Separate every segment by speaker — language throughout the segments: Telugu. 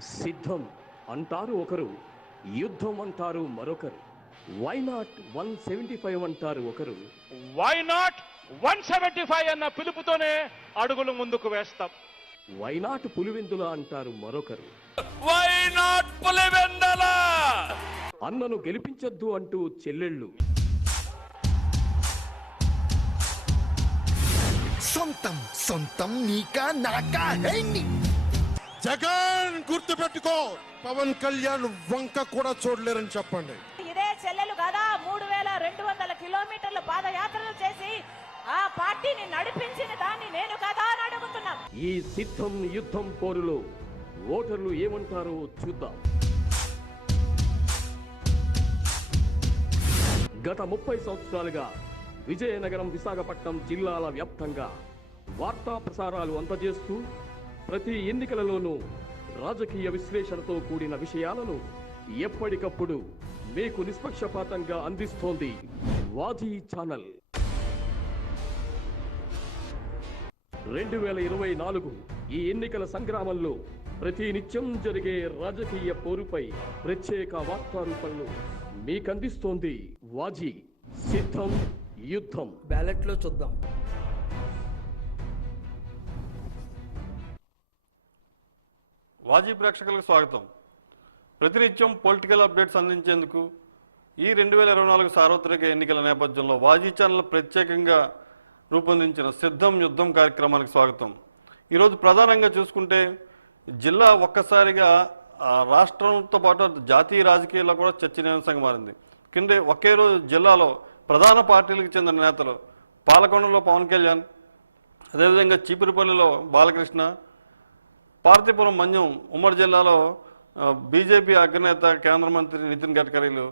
Speaker 1: సిద్ధం అంటారు ఒకరు యుద్ధం అంటారు మరొకరు. Why not one seventy five అంటారు ఒకరు.
Speaker 2: Why not one seventy five అన్న పిలుపుతోనే అడుగులు ముందుకు వేస్తాం.
Speaker 1: వై నాట్ పులివెందుల అంటారు మరొకరు.
Speaker 3: Why not Pulivendula?
Speaker 1: అన్నను గెలిపించొద్దు అంటూ చెల్లెళ్ళు.
Speaker 4: సొంతం సొంతం నీకా నాకా హే
Speaker 5: జగన్ గుర్తు పెట్టుకో పవన్ కళ్యాణ్ వంక కూడా చూడలేరని చెప్పండి.
Speaker 6: ఇదే చెల్లెలు కదా మూడు వేల రెండు వందల కిలోమీటర్లు పాదయాత్రలు చేసి ఆ పార్టీని నడిపించిన దాన్ని నేను కదా అని అడుగుతున్నా.
Speaker 1: ఈ సిద్ధం యుద్ధం పోరులో ఓటర్లు ఏమంటారో చూద్దాం. గత ముప్పై సంవత్సరాలుగా విజయనగరం విశాఖపట్నం జిల్లాల వ్యాప్తంగా వార్తా ప్రసారాలు అందజేస్తూ ప్రతి ఎన్నికలలోనూ రాజకీయ విశ్లేషణతో కూడిన విషయాలను ఎప్పటికప్పుడు మీకు నిష్పక్షపాతంగా అందిస్తోంది వాజీ ఛానల్. రెండు వేల ఇరవై నాలుగు ఈ ఎన్నికల సంగ్రామంలో ప్రతి నిత్యం జరిగే రాజకీయ పోరుపై ప్రత్యేక వార్తా మీకందిస్తోంది వాజీ సిద్ధం యుద్ధం.
Speaker 7: బ్యాలెట్లో చూద్దాం.
Speaker 8: వాజీ ప్రేక్షకులకు స్వాగతం. ప్రతినిత్యం పొలిటికల్ అప్డేట్స్ అందించేందుకు ఈ రెండు వేల ఇరవై నాలుగు సార్వత్రిక ఎన్నికల నేపథ్యంలో వాజీ ఛానల్ ప్రత్యేకంగా రూపొందించిన సిద్ధం యుద్ధం కార్యక్రమానికి స్వాగతం. ఈరోజు ప్రధానంగా చూసుకుంటే జిల్లా ఒక్కసారిగా రాష్ట్రంతో పాటు జాతీయ రాజకీయాల్లో కూడా చర్చనీయాంశంగా మారింది. కింద ఒకే రోజు జిల్లాలో ప్రధాన పార్టీలకు చెందిన నేతలు పాలకొండలో పవన్ కళ్యాణ్ అదేవిధంగా చీపురుపల్లిలో బాలకృష్ణ పార్తీపురం మన్యం ఉమ్మడి జిల్లాలో బీజేపీ అగ్రనేత కేంద్ర మంత్రి నితిన్ గడ్కరీలు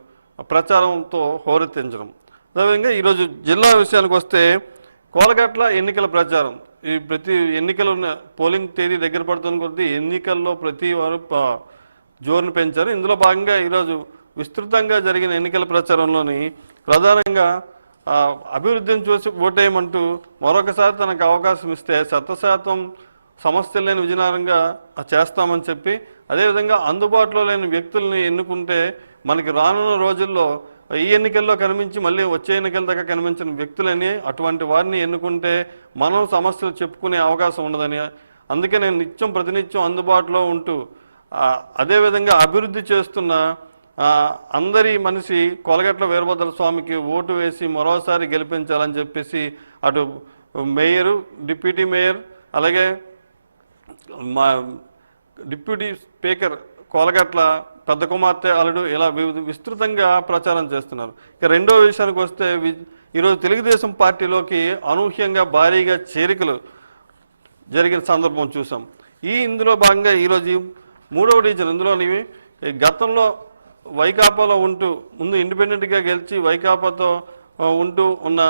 Speaker 8: ప్రచారంతో హోరెత్తించడం. అదేవిధంగా ఈరోజు జిల్లా విషయానికి వస్తే కోలగట్ల ఎన్నికల ప్రచారం. ఈ ప్రతి ఎన్నికలు ఉన్న పోలింగ్ తేదీ దగ్గర పడుతున్న కొద్దీ ఎన్నికల్లో ప్రతి వారు జోరును పెంచారు. ఇందులో భాగంగా ఈరోజు విస్తృతంగా జరిగిన ఎన్నికల ప్రచారంలోని ప్రధానంగా అభివృద్ధిని చూసి ఓటేయమంటూ మరొకసారి తనకు అవకాశం ఇస్తే శతశాతం సమస్యలు లేని విజయనగరంగా చేస్తామని చెప్పి అదేవిధంగా అందుబాటులో లేని వ్యక్తుల్ని ఎన్నుకుంటే మనకి రానున్న రోజుల్లో ఈ ఎన్నికల్లో కనిపించి మళ్ళీ వచ్చే ఎన్నికల దాకా కనిపించిన వ్యక్తులని అటువంటి వారిని ఎన్నుకుంటే మనం సమస్యలు చెప్పుకునే అవకాశం ఉండదని. అందుకే నేను నిత్యం ప్రతినిత్యం అందుబాటులో ఉంటూ అదేవిధంగా అభివృద్ధి చేస్తున్న అందరి మనిషి కొలగట్ల వీరభద్ర స్వామికి ఓటు వేసి మరోసారి గెలిపించాలని చెప్పేసి అటు మేయరు డిప్యూటీ మేయర్ అలాగే మా డిప్యూటీ స్పీకర్ కోలగట్ల పెద్ద కుమార్తె అల్లుడు ఇలా వివిధ విస్తృతంగా ప్రచారం చేస్తున్నారు. ఇక రెండో విషయానికి వస్తే వి- ఈరోజు తెలుగుదేశం పార్టీలోకి అనూహ్యంగా భారీగా చేరికలు జరిగిన సందర్భం చూసాం. ఈ ఇందులో భాగంగా ఈరోజు మూడవ డివిజన్ ఇందులోని గతంలో వైకాపాలో ఉంటూ ముందు ఇండిపెండెంట్గా గెలిచి వైకాపాతో ఉంటూ ఉన్న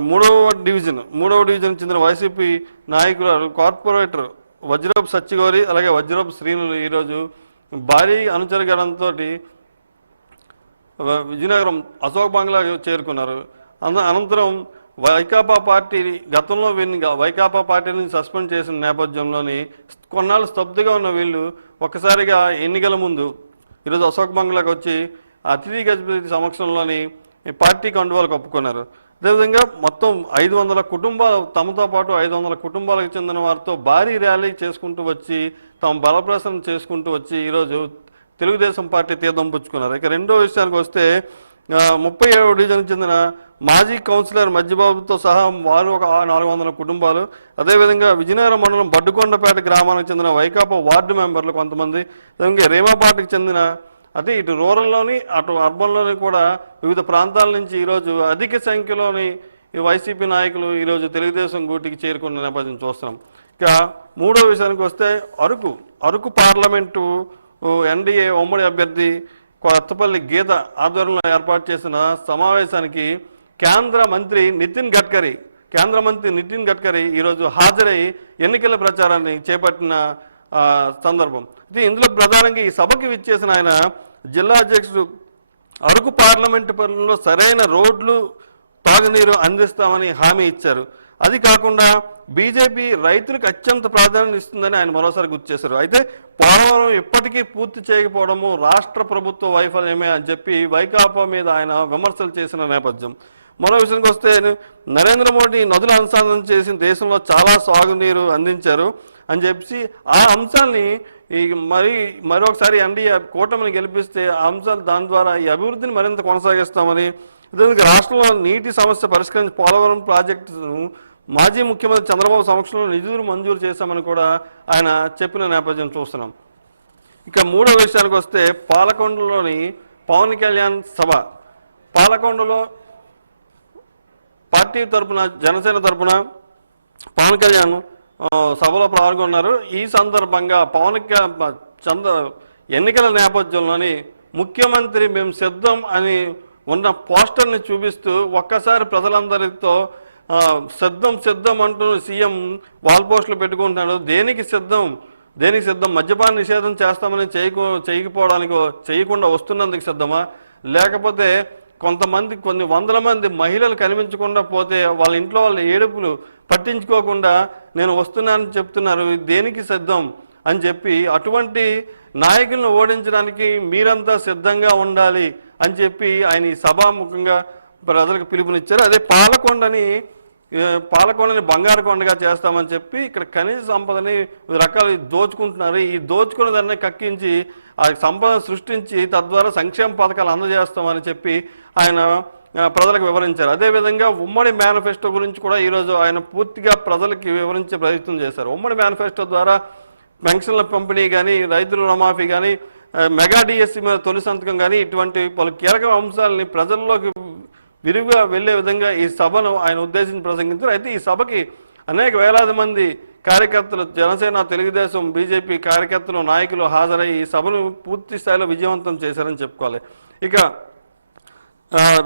Speaker 8: మూడవ డివిజన్ మూడవ డివిజన్ చెందిన వైసీపీ నాయకులు కార్పొరేటర్ వజ్రపు సత్యగౌరి అలాగే వజ్రపు శ్రీనులు ఈరోజు భారీ అనుచరగడంతో విజయనగరం అశోక్ బంగ్లా చేరుకున్నారు. అన అనంతరం వైకాపా పార్టీ గతంలో వీళ్ళని వైకాపా పార్టీని సస్పెండ్ చేసిన నేపథ్యంలోని కొన్నాళ్ళు స్తబ్దుగా ఉన్న వీళ్ళు ఒక్కసారిగా ఎన్నికల ముందు ఈరోజు అశోక్ బంగ్లాకి వచ్చి అతిథి గజపతి సమక్షంలోని పార్టీ కండువాలు కప్పుకున్నారు. అదేవిధంగా మొత్తం ఐదు వందల కుటుంబాలు తమతో పాటు ఐదు వందల కుటుంబాలకు చెందిన వారితో భారీ ర్యాలీ చేసుకుంటూ వచ్చి తమ బలప్రసరం చేసుకుంటూ వచ్చి ఈరోజు తెలుగుదేశం పార్టీ తీర్థం పుచ్చుకున్నారు. ఇక రెండో విషయానికి వస్తే ముప్పై ఏడవ డివిజన్కి చెందిన మాజీ కౌన్సిలర్ మధ్యబాబుతో సహా వారు ఒక నాలుగు వందల కుటుంబాలు. అదేవిధంగా విజయనగరం మండలం బడ్డుకొండపేట గ్రామానికి చెందిన వైకాపా వార్డు మెంబర్లు కొంతమంది. అదేవిధంగా రేమాపాటికి చెందిన అదే ఇటు రూరల్లోని అటు అర్బన్లోని కూడా వివిధ ప్రాంతాల నుంచి ఈరోజు అధిక సంఖ్యలోని వైసీపీ నాయకులు ఈరోజు తెలుగుదేశం గూటికి చేరుకున్న నేపథ్యం చూస్తున్నాం. ఇక మూడో విషయానికి వస్తే అరకు అరకు పార్లమెంటు ఎన్డీఏ ఉమ్మడి అభ్యర్థి కొత్తపల్లి గీత ఆధ్వర్యంలో ఏర్పాటు చేసిన సమావేశానికి కేంద్ర మంత్రి నితిన్ గడ్కరీ కేంద్ర మంత్రి నితిన్ గడ్కరీ ఈరోజు హాజరై ఎన్నికల ప్రచారాన్ని చేపట్టిన సందర్భం. ఇది ఇందులో ప్రధానంగా ఈ సభకి విచ్చేసిన ఆయన జిల్లా అధ్యక్షుడు అరకు పార్లమెంటు పరిధిలో సరైన రోడ్లు తాగునీరు అందిస్తామని హామీ ఇచ్చారు. అది కాకుండా బీజేపీ రైతులకు అత్యంత ప్రాధాన్యత ఇస్తుందని ఆయన మరోసారి గుర్తు చేశారు. అయితే పోలవరం ఇప్పటికీ పూర్తి చేయకపోవడము రాష్ట్ర ప్రభుత్వ వైఫల్యమే అని చెప్పి వైకాపా మీద ఆయన విమర్శలు చేసిన నేపథ్యం. మరో విషయానికి వస్తే నరేంద్ర మోడీ నదుల అనుసంధానం చేసి దేశంలో చాలా సాగునీరు అందించారు. అని చెప్పి ఆ అంశాన్ని ఈ మరి మరొకసారి ఎన్డీఏ కూటమిని గెలిపిస్తే ఆ అంశాలు దాని ద్వారా ఈ అభివృద్ధిని మరింత కొనసాగిస్తామని దీనికి రాష్ట్రంలో నీటి సమస్య పరిష్కరించి పోలవరం ప్రాజెక్టును మాజీ ముఖ్యమంత్రి చంద్రబాబు సమక్షంలో నిధులు మంజూరు చేశామని కూడా ఆయన చెప్పిన నేపథ్యం చూస్తున్నాం. ఇక మూడో విషయానికి వస్తే పాలకొండలోని పవన్ కళ్యాణ్ సభ. పాలకొండలో పార్టీ తరపున జనసేన తరపున పవన్ కళ్యాణ్ సభలో పాల్గొన్నారు ఈ సందర్భంగా పవన్ చంద్ర ఎన్నికల నేపథ్యంలోని ముఖ్యమంత్రి మేము సిద్ధం అని ఉన్న పోస్టర్ని చూపిస్తూ ఒక్కసారి ప్రజలందరితో సిద్ధం సిద్ధం అంటూ సీఎం వాల్ పోస్టులు పెట్టుకుంటున్నాడు. దేనికి సిద్ధం? దేనికి సిద్ధం? మద్యపాన నిషేధం చేస్తామని చేయకు చేయకపోవడానికి చేయకుండా వస్తున్నందుకు సిద్ధమా? లేకపోతే కొంతమంది కొన్ని వందల మంది మహిళలు కనిపించకుండా పోతే వాళ్ళ ఇంట్లో వాళ్ళ ఏడుపులు పట్టించుకోకుండా నేను వస్తున్నానని చెప్తున్నారు దేనికి సిద్ధం అని చెప్పి అటువంటి నాయకులను ఓడించడానికి మీరంతా సిద్ధంగా ఉండాలి అని చెప్పి ఆయన ఈ సభాముఖంగా ప్రజలకు పిలుపునిచ్చారు. అదే పాలకొండని పాలకొండని బంగారు కొండగా చేస్తామని చెప్పి ఇక్కడ ఖనిజ సంపదని వివిధ రకాలు దోచుకుంటున్నారు. ఈ దోచుకున్న దాన్ని కక్కించి ఆ సంపద సృష్టించి తద్వారా సంక్షేమ పథకాలు అందజేస్తామని చెప్పి ఆయన ప్రజలకు వివరించారు. అదేవిధంగా ఉమ్మడి మేనిఫెస్టో గురించి కూడా ఈరోజు ఆయన పూర్తిగా ప్రజలకి వివరించే ప్రయత్నం చేశారు. ఉమ్మడి మేనిఫెస్టో ద్వారా పెన్షన్ల పంపిణీ కానీ రైతుల రుణమాఫీ కానీ మెగా డిఎస్సి మీద తొలి సంతకం కానీ ఇటువంటి పలు కీలక అంశాలని ప్రజల్లోకి విరివిగా వెళ్ళే విధంగా ఈ సభను ఆయన ఉద్దేశించి ప్రసంగించారు. అయితే ఈ సభకి అనేక వేలాది మంది కార్యకర్తలు జనసేన తెలుగుదేశం బీజేపీ కార్యకర్తలు నాయకులు హాజరై ఈ సభను పూర్తి స్థాయిలో విజయవంతం చేశారని చెప్పుకోవాలి. ఇక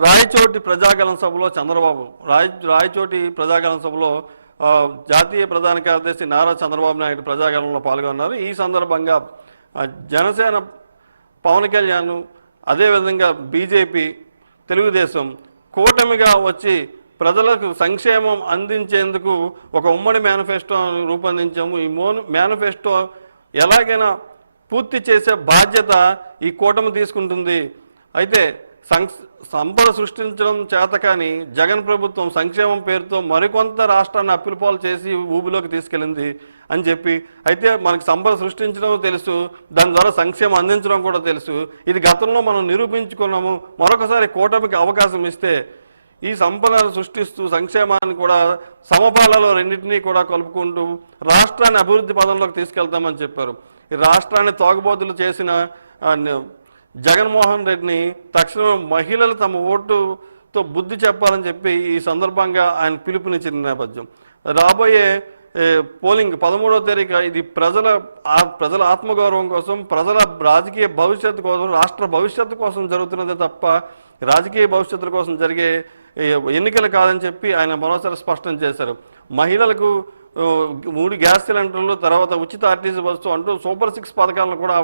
Speaker 8: రాయచోటి ప్రజాగలం సభలో చంద్రబాబు రాయ రాయచోటి ప్రజాగలం సభలో జాతీయ ప్రధాన కార్యదర్శి నారా చంద్రబాబు నాయుడు ప్రజాగలంలో పాల్గొన్నారు. ఈ సందర్భంగా జనసేన పవన్ కళ్యాణ్ అదేవిధంగా బీజేపీ తెలుగుదేశం కూటమిగా వచ్చి ప్రజలకు సంక్షేమం అందించేందుకు ఒక ఉమ్మడి మేనిఫెస్టోను రూపొందించాము. ఈ మోను మేనిఫెస్టో ఎలాగైనా పూర్తి చేసే బాధ్యత ఈ కూటమి తీసుకుంటుంది. అయితే సంక్ష సంపద సృష్టించడం చేత కానీ జగన్ ప్రభుత్వం సంక్షేమం పేరుతో మరికొంత రాష్ట్రాన్ని అప్పులపాలు చేసి ఊబిలోకి తీసుకెళ్ళింది అని చెప్పి అయితే మనకి సంపద సృష్టించడం తెలుసు దాని ద్వారా సంక్షేమం అందించడం కూడా తెలుసు. ఇది గతంలో మనం నిరూపించుకున్నాము. మరొకసారి కూటమికి అవకాశం ఇస్తే ఈ సంపదను సృష్టిస్తూ సంక్షేమాన్ని కూడా సమపాలలో రెండింటినీ కూడా కలుపుకుంటూ రాష్ట్రాన్ని అభివృద్ధి పదంలోకి తీసుకెళ్తామని చెప్పారు. ఈ రాష్ట్రాన్ని తోగబోతులు చేసిన జగన్మోహన్ రెడ్డిని తక్షణమే మహిళలు తమ ఓటుతో బుద్ధి చెప్పాలని చెప్పి ఈ సందర్భంగా ఆయన పిలుపునిచ్చిన నేపథ్యం. రాబోయే పోలింగ్ పదమూడవ తారీఖు ఇది ప్రజల ప్రజల ఆత్మగౌరవం కోసం ప్రజల రాజకీయ భవిష్యత్తు కోసం రాష్ట్ర భవిష్యత్తు కోసం జరుగుతున్నదే తప్ప రాజకీయ భవిష్యత్తు కోసం జరిగే ఎన్నికలు కాదని చెప్పి ఆయన మరోసారి స్పష్టం చేశారు. మహిళలకు మూడు గ్యాస్ సిలిండర్లు తర్వాత ఉచిత ఆర్టీసీ బస్సు అంటూ సూపర్ సిక్స్ పథకాలను కూడా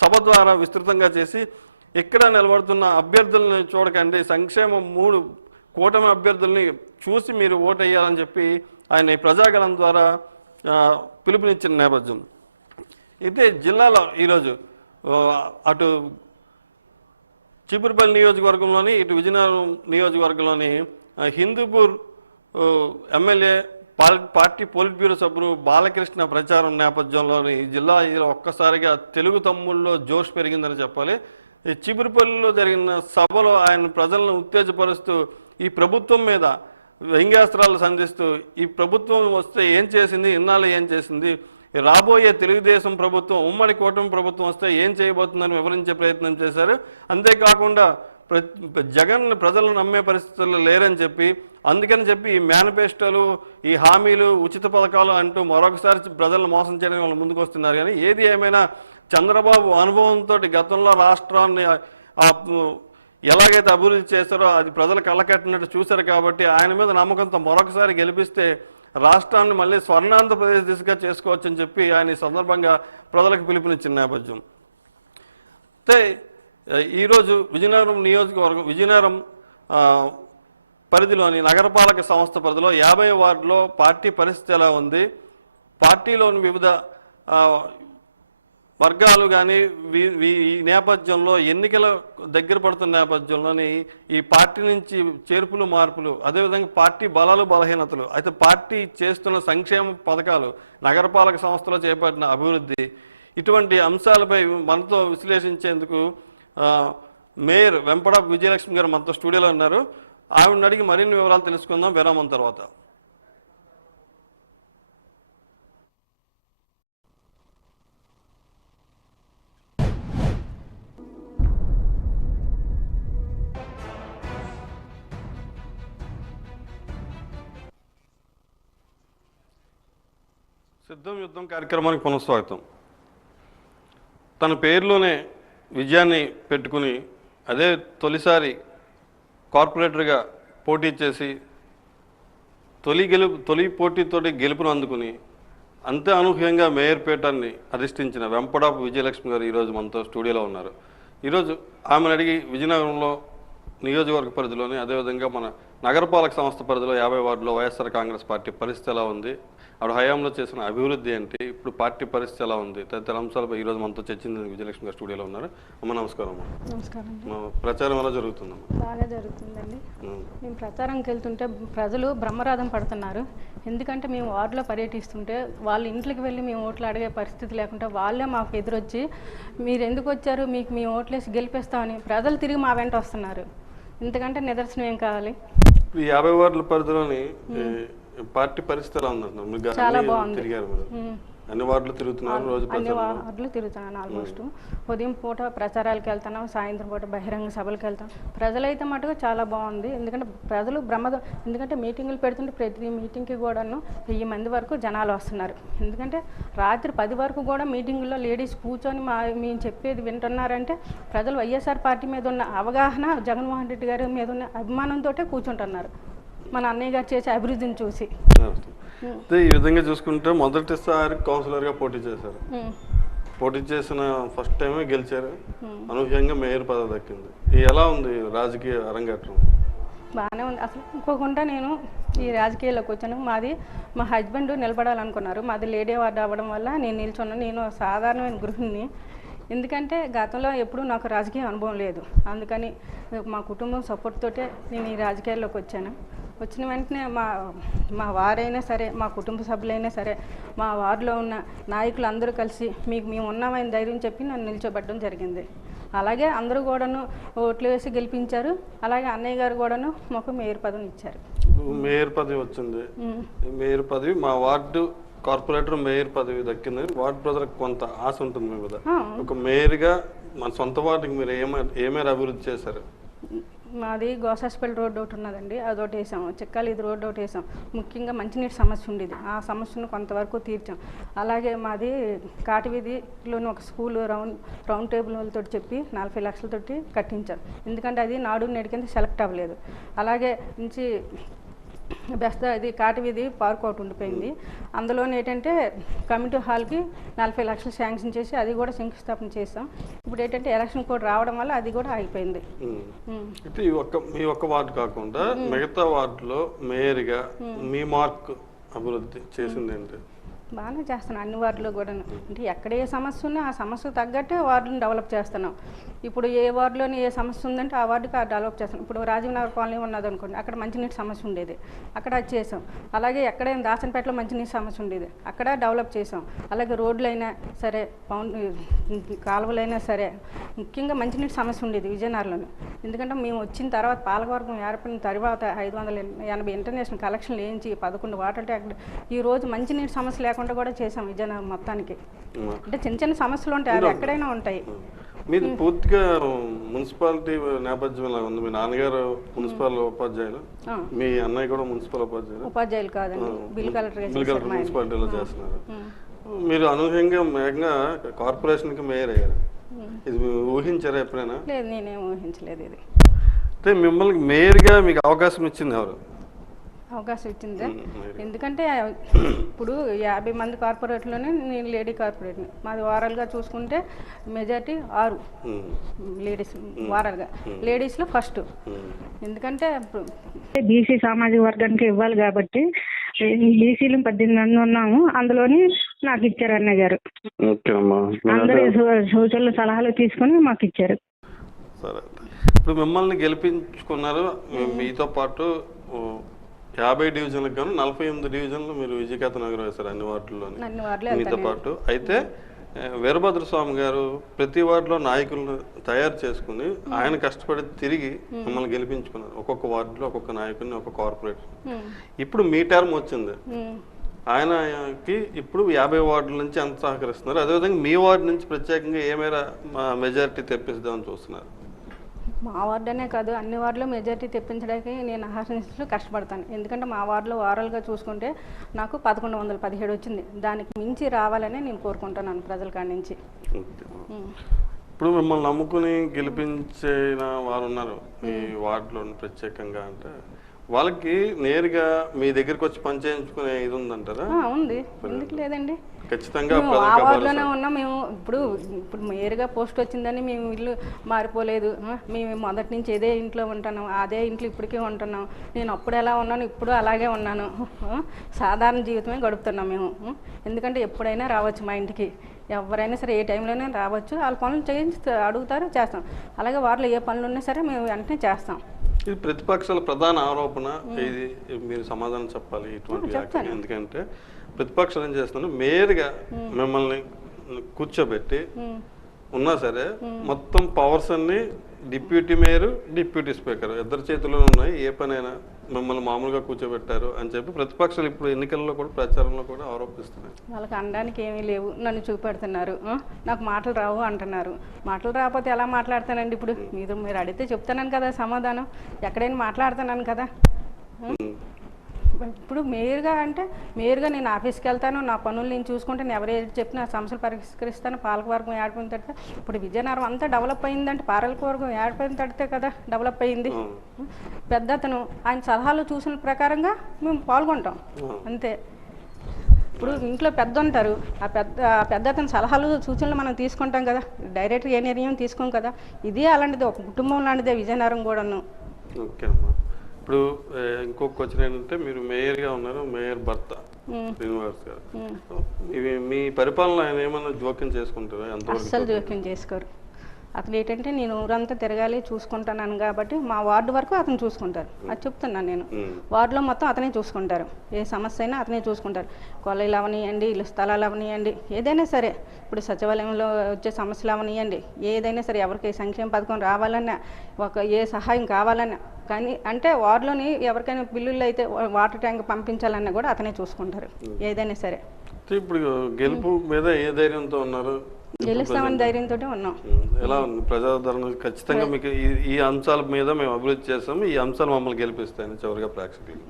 Speaker 8: సభ ద్వారా విస్తృతంగా చేసి ఇక్కడ నిలబడుతున్న అభ్యర్థులను చూడకండి. సంక్షేమం మూడు కూటమి అభ్యర్థుల్ని చూసి మీరు ఓటేయాలని చెప్పి ఆయన ప్రజాగణం ప్రజాగలం ద్వారా పిలుపునిచ్చిన నేపథ్యం. అయితే జిల్లాలో ఈరోజు అటు చీపురుపల్లి నియోజకవర్గంలోని ఇటు విజయనగరం నియోజకవర్గంలోని Hindupur MLA party politburo సభ్యులు బాలకృష్ణ ప్రచారం నేపథ్యంలోని ఈ జిల్లా ఒక్కసారిగా తెలుగు తమ్ముల్లో జోష్ పెరిగిందని చెప్పాలి. ఈ చిబురుపల్లిలో జరిగిన సభలో ఆయన ప్రజలను ఉత్తేజపరుస్తూ ఈ ప్రభుత్వం మీద వ్యంగ్యాస్త్రాలు సంధిస్తూ ఈ ప్రభుత్వం వస్తే ఏం చేసింది ఇన్నాళ్ళు ఏం చేసింది రాబోయే తెలుగుదేశం ప్రభుత్వం ఉమ్మడి కూటమి ప్రభుత్వం వస్తే ఏం చేయబోతుందని వివరించే ప్రయత్నం చేశారు. అంతేకాకుండా జగన్ ప్రజలను నమ్మే పరిస్థితుల్లో లేరని చెప్పి అందుకని చెప్పి ఈ మేనిఫెస్టోలు ఈ హామీలు ఉచిత పథకాలు అంటూ మరొకసారి ప్రజలను మోసం చేయడం వాళ్ళు ముందుకు వస్తున్నారు కానీ ఏది ఏమైనా చంద్రబాబు అనుభవంతో గతంలో రాష్ట్రాన్ని ఎలాగైతే అభివృద్ధి చేశారో అది ప్రజలు కళ్ళకట్టినట్టు చూశారు కాబట్టి ఆయన మీద నమ్మకంతో మరొకసారి గెలిపిస్తే రాష్ట్రాన్ని మళ్ళీ స్వర్ణాంధ్రప్రదేశ్ దిశగా చేసుకోవచ్చని చెప్పి ఆయన ఈ సందర్భంగా ప్రజలకు పిలుపునిచ్చిన నేపథ్యం. అయితే ఈరోజు విజయనగరం నియోజకవర్గం విజయనగరం పరిధిలోని నగరపాలక సంస్థ పరిధిలో యాభై వార్డులో పార్టీ పరిస్థితి ఎలా ఉంది? పార్టీలోని వివిధ వర్గాలు కానీ ఈ నేపథ్యంలో ఎన్నికల దగ్గర పడుతున్న నేపథ్యంలోని ఈ పార్టీ నుంచి చేర్పులు మార్పులు అదేవిధంగా పార్టీ బలాలు బలహీనతలు అయితే పార్టీ చేస్తున్న సంక్షేమ పథకాలు నగరపాలక సంస్థలో చేపట్టిన అభివృద్ధి ఇటువంటి అంశాలపై మనతో విశ్లేషించేందుకు మేయర్ వెంపడ విజయలక్ష్మి గారు మనతో స్టూడియోలో ఉన్నారు. ఆవిడని అడిగి మరిన్ని వివరాలు తెలుసుకుందాం. విరామం తర్వాత. సిద్ధం యుద్ధం కార్యక్రమానికి పునఃస్వాగతం. తన పేరులోనే విజయాన్ని పెట్టుకుని అదే తొలిసారి కార్పొరేటర్గా పోటీ చేసి తొలి గెలుపు తొలి పోటీతోటి గెలుపును అందుకుని అంతే అనూహ్యంగా మేయర్ పీఠాన్ని అధిష్ఠించిన వెంపడాపు విజయలక్ష్మి గారు ఈరోజు మనతో స్టూడియోలో ఉన్నారు. ఈరోజు ఆమెను అడిగి విజయనగరంలో నియోజకవర్గ పరిధిలోని అదేవిధంగా మన నగరపాలక సంస్థ పరిధిలో యాభై వార్డులో వైఎస్ఆర్ కాంగ్రెస్ పార్టీ పరిస్థితి ఎలా ఉంది? ఆవిడ హయాంలో చేసిన అభివృద్ధి ఏంటి? ఇప్పుడు పార్టీ పరిస్థితి ఎలా ఉంది? తదితర అంశాలపై ఈరోజు మనతో చర్చించేందుకు విజయలక్ష్మి గారు స్టూడియోలో ఉన్నారు. అమ్మ నమస్కారం అమ్మ.
Speaker 7: నమస్కారం
Speaker 8: మా ప్రచారం ఎలా జరుగుతుందమ్మా?
Speaker 7: బాగా జరుగుతుందండి. మేము ప్రచారంకి వెళ్తుంటే ప్రజలు బ్రహ్మరథం పడుతున్నారు. ఎందుకంటే మేము వార్డులో పర్యటిస్తుంటే వాళ్ళ ఇంట్లోకి వెళ్ళి మేము ఓట్లు అడిగే పరిస్థితి లేకుండా వాళ్ళే మాకు ఎదురొచ్చి మీరు ఎందుకు వచ్చారు? మీకు మేము ఓట్లేసి గెలిపిస్తామని ప్రజలు తిరిగి మా వెంట వస్తున్నారు. ఇంతకంటే నిదర్శనం ఏం కావాలి?
Speaker 8: ఇప్పుడు ఈ యాభై వార్డుల పరిధిలోని పార్టీ పరిస్థితి ఎలా ఉందంటున్నారు మీరు. తిరిగారు మీరు. అన్ని వార్డులు తిరుగుతున్నారు రోజు
Speaker 7: అన్ని వార్డులు తిరుగుతున్నాను ఆల్మోస్ట్ ఉదయం పూట ప్రచారాలకు వెళ్తున్నాం సాయంత్రం పూట బహిరంగ సభలకు వెళ్తాం. ప్రజలైతే మటుకు చాలా బాగుంది. ఎందుకంటే ప్రజలు బ్రహ్మద ఎందుకంటే మీటింగులు పెడుతుంటే ప్రతి మీటింగ్కి కూడాను వెయ్యి మంది వరకు జనాలు వస్తున్నారు. ఎందుకంటే రాత్రి పది వరకు కూడా మీటింగుల్లో లేడీస్ కూర్చొని మా మేము చెప్పేది వింటున్నారంటే ప్రజలు వైఎస్ఆర్ పార్టీ మీద ఉన్న అవగాహన జగన్మోహన్ రెడ్డి గారి మీద ఉన్న అభిమానంతో కూర్చుంటున్నారు. మన అన్నయ్య గారు చేసే అభివృద్ధిని చూసి.
Speaker 8: అయితే ఈ విధంగా చూసుకుంటే మొదటిసారి కౌన్సిలర్గా పోటీ చేశారు. పోటీ చేసిన ఫస్ట్ టైమే గెలిచారు. అనూహ్యంగా మేయర్ పదవి దక్కింది. ఇది ఎలా ఉంది రాజకీయ అరంగేట్రం?
Speaker 7: బాగానే ఉంది. అసలు అనుకోకుండా నేను ఈ రాజకీయాల్లోకి వచ్చాను. మాది మా హస్బెండ్ నిలబడాలనుకున్నారు. మాది లేడీ వార్డు అవ్వడం వల్ల నేను నిల్చున్నాను నేను సాధారణమైన గృహిణిని. ఎందుకంటే గతంలో ఎప్పుడూ నాకు రాజకీయ అనుభవం లేదు. అందుకని మా కుటుంబం సపోర్ట్ తోటే నేను ఈ రాజకీయాల్లోకి వచ్చాను. వచ్చిన వెంటనే మా మా వారైనా సరే మా కుటుంబ సభ్యులైనా సరే మా వార్డులో ఉన్న నాయకులు అందరూ కలిసి మీకు మేము ఉన్నామని ధైర్యం చెప్పి నన్ను నిల్చోబెట్టడం జరిగింది. అలాగే అందరూ కూడాను ఓట్లు వేసి గెలిపించారు. అలాగే అన్నయ్య గారు కూడాను మాకు మేయర్ పదవిని ఇచ్చారు.
Speaker 8: మేయర్ పదవి వచ్చింది. మేయర్ పదవి మా వార్డు కార్పొరేటర్ మేయర్ పదవి దక్కింది. వార్డు ప్రజలకు కొంత ఆశ ఉంటుంది మీ మీద. ఒక మేయర్గా మన సొంత వార్డుకి మీరు ఏమే ఏమేమి అభివృద్ధి చేశారు?
Speaker 7: మాది గోసాస్పల్లి రోడ్ ఒకటి ఉన్నదండి అదొకటి వేసాం చెక్కాలి ఇది రోడ్డు ఒకటి వేసాం ముఖ్యంగా మంచినీటి సమస్య ఉండేది. ఆ సమస్యను కొంతవరకు తీర్చాం. అలాగే మాది కాటివీధిలోని ఒక స్కూల్ రౌండ్ రౌండ్ టేబుల్ వాళ్ళతో చెప్పి నలభై లక్షలతోటి కట్టించాం ఎందుకంటే అది నాడు నేడు కింద సెలెక్ట్ అవ్వలేదు. అలాగే నుంచి బెస్ట్ ఇది కాటివీధి పార్క్ ఒకటి ఉండిపోయింది. అందులో ఏంటంటే కమిటీ హాల్కి నలభై లక్షలు శాంక్షన్ చేసి అది కూడా శంకుస్థాపన చేసాం ఇప్పుడు ఏంటంటే ఎలక్షన్ కోడ్ రావడం వల్ల అది కూడా ఆగిపోయింది.
Speaker 8: ఈ ఒక్క మీ ఒక్క వార్డు కాకుండా మిగతా వార్డులో మేయర్గా మీ మార్క్ అభివృద్ధి చేసింది ఏంటి?
Speaker 7: బాగానే చేస్తున్నాం అన్ని వార్డులో కూడా అంటే ఎక్కడ ఏ సమస్య ఉన్నా ఆ సమస్యకు తగ్గట్టే వార్డుని డెవలప్ చేస్తున్నాం. ఇప్పుడు ఏ వార్డులోని ఏ సమస్య ఉందంటే ఆ వార్డుకి ఆ డెవలప్ చేస్తున్నాం. ఇప్పుడు రాజీవ్నగర్ కాలనీ ఉన్నది అనుకోండి అక్కడ మంచినీటి సమస్య ఉండేది. అక్కడ అది చేసాం. అలాగే ఎక్కడైనా దాసనపేటలో మంచినీటి సమస్య ఉండేది. అక్కడ డెవలప్ చేసాం. అలాగే రోడ్లైనా సరే పౌండ్ కాలువలైనా సరే ముఖ్యంగా మంచినీటి సమస్య ఉండేది విజయనగరంలో ఎందుకంటే మేము వచ్చిన తర్వాత పాలకవర్గం ఏర్పడిన తర్వాత ఐదు వందల ఎనభై ఇంటర్నేషనల్ కలెక్షన్లు వేయించి పదకొండు వాటర్ ట్యాంక్ ఈ రోజు మంచినీటి సమస్య లేకుండా కూడా చేసాం విజయనగరం మొత్తానికి. అంటే చిన్న చిన్న సమస్యలు ఉంటాయి అవి ఎక్కడైనా ఉంటాయి.
Speaker 8: మీది పూర్తిగా మున్సిపాలిటీ నేపథ్యం ఎలా ఉంది. మీ నాన్నగారు మున్సిపల్ ఉపాధ్యాయులు. మీ అన్నయ్య కూడా మున్సిపల్ ఉపాధ్యాయులు.
Speaker 7: ఉపాధ్యాయులు కాదండి. బిల్ కలెక్టర్
Speaker 8: బిల్ కలెక్టర్ మున్సిపాలిటీలో చేస్తున్నారు. మీరు అనూహ్యంగా మేఘంగా కార్పొరేషన్కి మేయర్ అయ్యారు. ఇది మీరు ఊహించారా ఎప్పుడైనా?
Speaker 7: లేదు నేనేం ఊహించలేదు ఇది.
Speaker 8: అంటే మిమ్మల్ని మేయర్గా మీకు అవకాశం ఇచ్చింది ఎవరు?
Speaker 7: అవకాశం ఇచ్చిందా. ఎందుకంటే ఇప్పుడు యాభై మంది కార్పొరేట్లోనే నేను లేడీ కార్పొరేట్ని. మాది వారాలుగా చూసుకుంటే మెజార్టీ ఆరు లేడీస్ వారాలుగా. లేడీస్లో ఫస్ట్. ఎందుకంటే ఇప్పుడు
Speaker 9: బీసీ సామాజిక వర్గానికి ఇవ్వాలి కాబట్టి బీసీలు పద్దెనిమిది మంది ఉన్నాము అందులోని నాకు ఇచ్చారు అన్నయ్య గారు.
Speaker 8: ఓకే అమ్మా.
Speaker 9: అందరి సూచనలు సలహాలు తీసుకొని మాకు ఇచ్చారు.
Speaker 8: సరే. ఇప్పుడు మిమ్మల్ని గెలిపించుకున్నారు మీ- మీతో పాటు యాభై డివిజన్లకు గాను నలభై ఎనిమిది డివిజన్లు మీరు విజయకేత నగరం వేశారు అన్ని వార్డుల్లోని.
Speaker 7: అన్ని వార్డులు
Speaker 8: మీతో
Speaker 7: వెళ్తాను.
Speaker 8: పాటు. అయితే ఏ, వీరభద్ర స్వామి గారు ప్రతి వార్డులో నాయకులను తయారు చేసుకుని ఆయన కష్టపడి తిరిగి మిమ్మల్ని గెలిపించుకున్నారు. ఒక్కొక్క వార్డులో ఒక్కొక్క నాయకుడిని ఒక్కొక్క కార్పొరేట్ ఇప్పుడు మీ టర్మ్ వచ్చింది. ఆయనకి ఇప్పుడు యాభై వార్డుల నుంచి ఎంత సహకరిస్తున్నారు? అదేవిధంగా మీ వార్డు నుంచి ప్రత్యేకంగా ఏ మేర మెజారిటీ తెప్పిస్తామని చూస్తున్నారు?
Speaker 7: మా వార్డనే కాదు అన్ని వార్డులో మెజారిటీ తెప్పించడానికి నేను అహర్నిశలు కష్టపడతాను. ఎందుకంటే మా వార్డులో వారాలుగా చూసుకుంటే నాకు పదకొండు వందల పదిహేడు వచ్చింది. దానికి మించి రావాలని నేను కోరుకుంటున్నాను ప్రజల కాడి నుంచి.
Speaker 8: ఇప్పుడు మిమ్మల్ని నమ్ముకుని గెలిపించిన వారు ఉన్నారు మీ వార్డులో ప్రత్యేకంగా అంటే వాళ్ళకి నేరుగా మీ దగ్గరికి వచ్చి పని చేయించుకునే ఇది ఉందంటారా?
Speaker 7: ఉంది. ఎందుకు లేదండి?
Speaker 8: ఖచ్చితంగా
Speaker 7: ఆ వార్డులోనే. ఉన్నాం. మేము ఇప్పుడు ఇప్పుడు నేరుగా పోస్ట్ వచ్చిందని మేము ఇల్లు మారిపోలేదు. మేము మొదటి నుంచి ఇదే ఇంట్లో ఉంటున్నాం. అదే ఇంట్లో ఇప్పటికే ఉంటున్నాం. నేను అప్పుడు ఎలా ఉన్నాను ఇప్పుడు అలాగే ఉన్నాను. సాధారణ జీవితమే గడుపుతున్నాం మేము. ఎందుకంటే ఎప్పుడైనా రావచ్చు మా ఇంటికి. ఎవరైనా సరే ఏ టైంలోనే రావచ్చు. వాళ్ళ పనులు చేయించి అడుగుతారు చేస్తాం. అలాగే వారిలో ఏ పనులు ఉన్నా సరే మేము వెంటనే చేస్తాం.
Speaker 8: ఇది ప్రతిపక్షాల ప్రధాన ఆరోపణ. ఇది మీరు సమాధానం చెప్పాలి ఇటువంటి వ్యాఖ్యలు. ఎందుకంటే ప్రతిపక్షాలు ఏం చేస్తున్నారు మేయర్గా మిమ్మల్ని కూర్చోబెట్టి ఉన్నా సరే మొత్తం పవర్స్ అన్ని డిప్యూటీ మేయర్ డిప్యూటీ స్పీకర్. ఇద్దరు చేతుల్లో ఉన్నాయి. ఏ పనైనా మిమ్మల్ని మామూలుగా కూర్చోబెట్టారు అని చెప్పి ప్రతిపక్షాలు ఇప్పుడు ఎన్నికల్లో కూడా ప్రచారంలో కూడా ఆరోపిస్తున్నాయి.
Speaker 7: వాళ్ళకి అనడానికి ఏమీ లేవు. నన్ను చూపెడుతున్నారు? నాకు మాటలు రావు అంటున్నారు. మాటలు రాకపోతే ఎలా మాట్లాడతానండి ఇప్పుడు? మీరు మీరు అడిగితే చెప్తాను కదా సమాధానం. ఎక్కడైనా మాట్లాడుతున్నాను కదా? ఇప్పుడు మేయర్గా అంటే మేయర్గా నేను ఆఫీస్కి వెళ్తాను నా పనులు నేను చూసుకుంటే నేను ఎవరు ఏది చెప్పినా సమస్యలు పరిష్కరిస్తాను పాలకవర్గం ఏడిపోయిన తడితే ఇప్పుడు విజయనగరం అంతా డెవలప్ అయిందంటే పాలకవర్గం ఏడిపోయిన తడితే కదా డెవలప్ అయింది. పెద్ద అతను ఆయన సలహాలు చూసిన ప్రకారంగా మేము పాల్గొంటాం. అంతే. ఇప్పుడు ఇంట్లో పెద్ద ఉంటారు. ఆ పెద్ద పెద్ద అతని సలహాలు సూచనలు మనం తీసుకుంటాం కదా. డైరెక్ట్ ఏ నిర్ణయం తీసుకోం కదా. ఇది అలాంటిది ఒక కుటుంబం లాంటిదే విజయనగరం కూడాను.
Speaker 8: ఓకే అమ్మా. ఇప్పుడు ఇంకొక క్వశ్చన్ ఏంటంటే మీరు మేయర్గా ఉన్నారు మేయర్ భర్త శ్రీనివాస్ గారు. ఇవి మీ పరిపాలన ఆయన ఏమన్నా జోక్యం చేసుకుంటారా?
Speaker 7: అస్సలు జోక్యం చేసుకోరు. అతను ఏంటంటే నేను ఊరంతా తిరగాలి చూసుకుంటాను కాబట్టి మా వార్డు వరకు అతను చూసుకుంటారు. అది చెప్తున్నాను నేను. వార్డులో మొత్తం అతనే చూసుకుంటారు. ఏ సమస్య అయినా అతనే చూసుకుంటారు. కొలైలు అవనియండి ఇల్లు స్థలాలు అవనియండి ఏదైనా సరే. ఇప్పుడు సచివాలయంలో వచ్చే సమస్యలు అవనియండి. ఏదైనా సరే ఎవరికి సంక్షేమ పథకం రావాలన్నా ఒక ఏ సహాయం కావాలన్నా కానీ అంటే వార్డులోని ఎవరికైనా బిల్లులు అయితే వాటర్ ట్యాంక్ పంపించాలన్నా కూడా అతనే చూసుకుంటారు. ఏదైనా సరే.
Speaker 8: ఇప్పుడు గెలుపు మీద ఏ ధైర్యంతో ఉన్నారు?
Speaker 7: గెలుస్తామని ధైర్యంతో ఉన్నాం.
Speaker 8: ఎలా ఉంది? ప్రజాదరణ ఖచ్చితంగా మీకు ఈ అంశాల మీద మేము అభివృద్ధి చేస్తాము ఈ అంశాలు మమ్మల్ని గెలిపిస్తాయని చివరిగా ప్రేక్షకులు.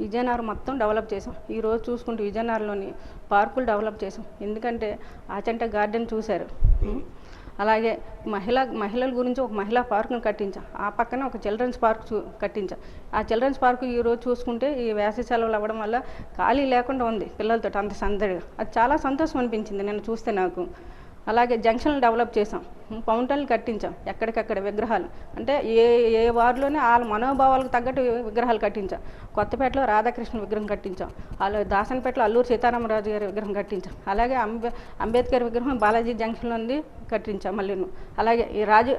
Speaker 7: విజయనగరం మొత్తం డెవలప్ చేసాం. ఈ రోజు చూసుకుంటే విజయనగరంలోని పార్కులు డెవలప్ చేసాం. ఎందుకంటే ఆచంట గార్డెన్ చూశారు? అలాగే మహిళ మహిళల గురించి ఒక మహిళా పార్కును కట్టించాం. ఆ పక్కన ఒక చిల్డ్రన్స్ పార్క్ చూ కట్టించాం. ఆ చిల్డ్రన్స్ పార్క్ ఈరోజు చూసుకుంటే ఈ వేసవి సెలవులు అవ్వడం వల్ల ఖాళీ లేకుండా ఉంది పిల్లలతో అంత సందడిగా. అది చాలా సంతోషం అనిపించింది నేను చూస్తే నాకు. అలాగే జంక్షన్లు డెవలప్ చేసాం ఫౌంటైన్లు కట్టించాం ఎక్కడికక్కడ విగ్రహాలు. అంటే ఏ ఏ వార్డులోనే వాళ్ళ మనోభావాలకు తగ్గట్టు విగ్రహాలు కట్టించాం. కొత్తపేటలో రాధాకృష్ణ విగ్రహం కట్టించాం. వాళ్ళు దాసనపేటలో అల్లూరు సీతారామరాజు గారి విగ్రహం కట్టించాం. అలాగే అంబే అంబేద్కర్ విగ్రహం బాలాజీ జంక్షన్లో ఉంది కట్టించాం మళ్ళీ అలాగే ఈ రాజు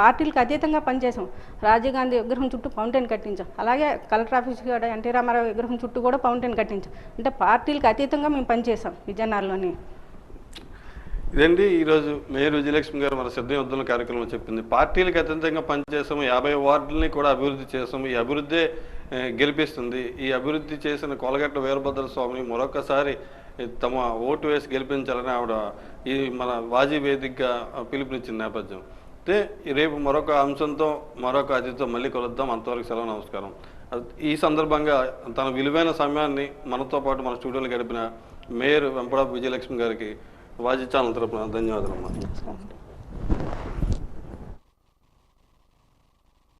Speaker 7: పార్టీలకు అతీతంగా పనిచేసాం రాజీవ్ గాంధీ విగ్రహం చుట్టూ ఫౌంటైన్ కట్టించాం. అలాగే కలెక్టర్ ఆఫీస్ కూడా ఎన్టీ రామారావు విగ్రహం చుట్టూ కూడా ఫౌంటైన్ కట్టించాం. అంటే పార్టీలకు అతీతంగా మేము పనిచేసాం విజయనగరంలోని.
Speaker 8: ఇదండి ఈరోజు మేయర్ విజయలక్ష్మి గారు మన సిద్ధ యుద్ధం కార్యక్రమం చెప్పింది. పార్టీలకు అత్యంతంగా పనిచేసాము యాభై వార్డులని కూడా అభివృద్ధి చేసాము. ఈ అభివృద్ధి గెలిపిస్తుంది. ఈ అభివృద్ధి చేసిన కొలగట్ల వీరభద్ర స్వామిని మరొకసారి తమ ఓటు వేసి గెలిపించాలని ఆవిడ ఈ మన వాజీ వేదికగా పిలుపునిచ్చిన నేపథ్యం. అయితే ఈ రేపు మరొక అంశంతో మరొక అతిథితో మళ్ళీ కలుద్దాం. అంతవరకు సెలవు నమస్కారం. ఈ సందర్భంగా తన విలువైన సమయాన్ని మనతో పాటు మన స్టూడియోలో గడిపిన మేయర్ వెంపడ విజయలక్ష్మి గారికి వాజీ ఛానల్ తరపున ధన్యవాదాలు అమ్మా